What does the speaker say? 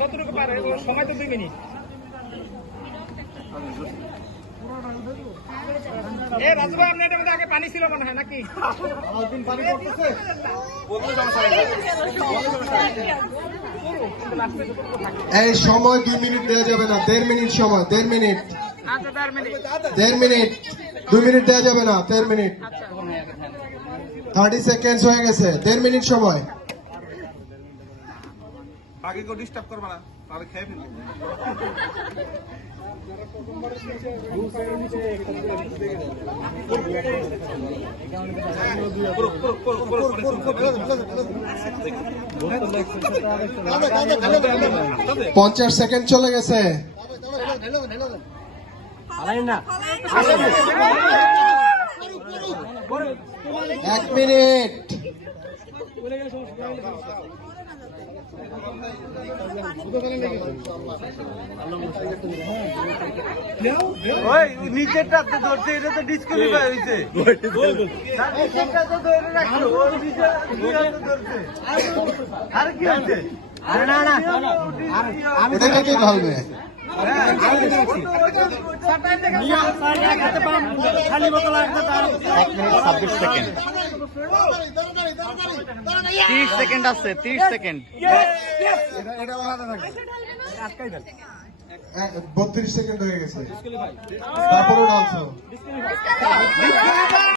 যতটুকু পারে, সময় তো 2 মিনিট। রাজু ভাই, আপনার মধ্যে আগে পানি ছিল মনে হয় নাকি? এই সময় 2 মিনিট দেওয়া যাবে না, 1.5 মিনিট সময়, 1.5 মিনিট, 1.5 মিনিট, 2 মিনিট দেওয়া যাবে না, 1.5 মিনিট, 30 সেকেন্ড হয়ে গেছে, 1.5 মিনিট সময়। বাকি কেউ ডিস্টার্ব করবে না, তাহলে খেয়ে ফেলবো। পঞ্চাশ সেকেন্ড চলে গেছে। 1 মিনিট। নিচেরটাতে ধরছে, এটা তো ডিসকুয়ালিফাই হয়েছে। নিচেরটা তো ধরে রাখছো, ওর নিচে ধরছে। আর কি হচ্ছে? এটা কে ধরবে? খালি বোতল 1 মিনিট 26 সেকেন্ড, 30 সেকেন্ড আছে, 30 সেকেন্ড। 32 সেকেন্ড হয়ে গেছে, তারপরে ডালছো।